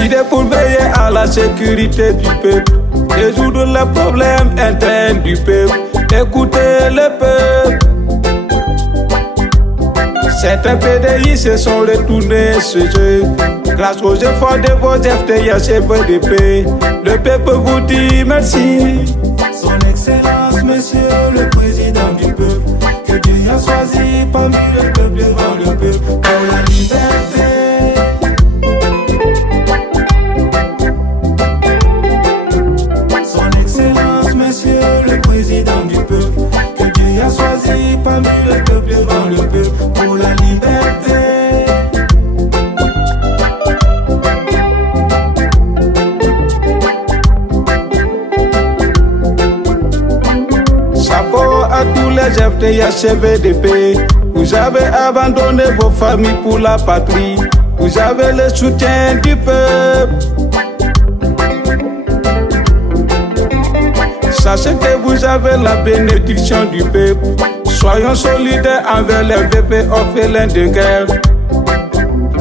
décidé pour veiller à la sécurité du peuple, résoudre les problèmes internes du peuple, écouter le peuple. Certains PDI se sont retournés chez eux. Grâce aux efforts de vos FDI, le peuple vous dit merci. Son Excellence, Monsieur le Président du peuple, que Dieu a choisi parmi le peuple devant le peuple pour la liberté. Son Excellence, Monsieur le Président du peuple, que Dieu a choisi parmi le peuple devant le peuple pour la liberté. Chapeau à tous les FDI CVDP. Vous avez abandonné vos familles pour la patrie. Vous avez le soutien du peuple. Sachez que vous avez la bénédiction du peuple. Soyons solidaires envers les VP orphelins de guerre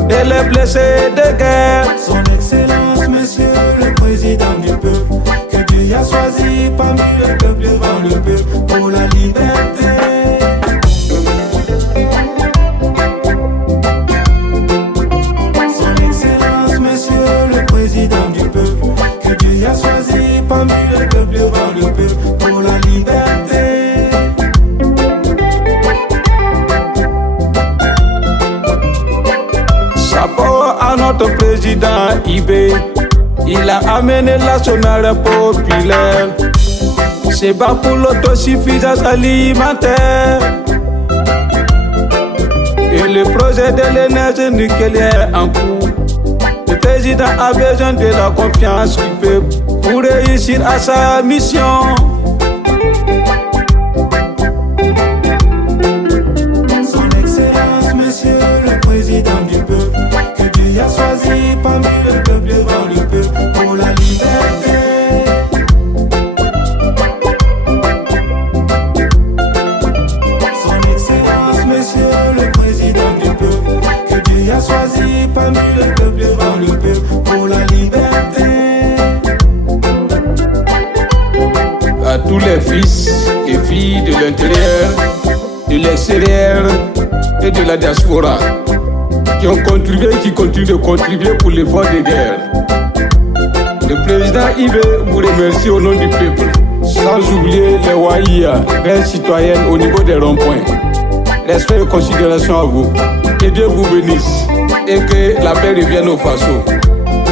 et les blessés de guerre. Son Excellence, Monsieur le Président du peuple, que Dieu a choisi parmi le peuple devant le peuple pour la liberté. Son Excellence, Monsieur le Président du peuple, que Dieu a choisi parmi le peuple devant le peuple pour la liberté. Chapeau à notre président IB. Il a amené la sonore populaire. C'est bas pour l'autosuffisance alimentaire. Et le projet de l'énergie nucléaire en cours. Le président a besoin de la confiance du peuple pour réussir à sa mission. Son Excellence, Monsieur le Président du peuple, que Dieu a choisi parmi le peuple devant le peuple pour la liberté. Son Excellence, Monsieur le Président du peuple, que Dieu a choisi parmi le peuple devant le peuple pour la liberté. À tous les fils et filles de l'intérieur, de l'extérieur et de la diaspora qui ont contribué, qui continuent de contribuer pour l'effort de guerre. Le président IB vous remercie au nom du peuple, sans oublier les WAIA, les citoyennes au niveau des ronds-points. Respect et considération à vous. Que Dieu vous bénisse et que la paix revienne au Faso.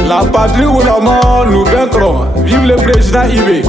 La patrie ou la mort, nous vaincrons. Vive le président IB.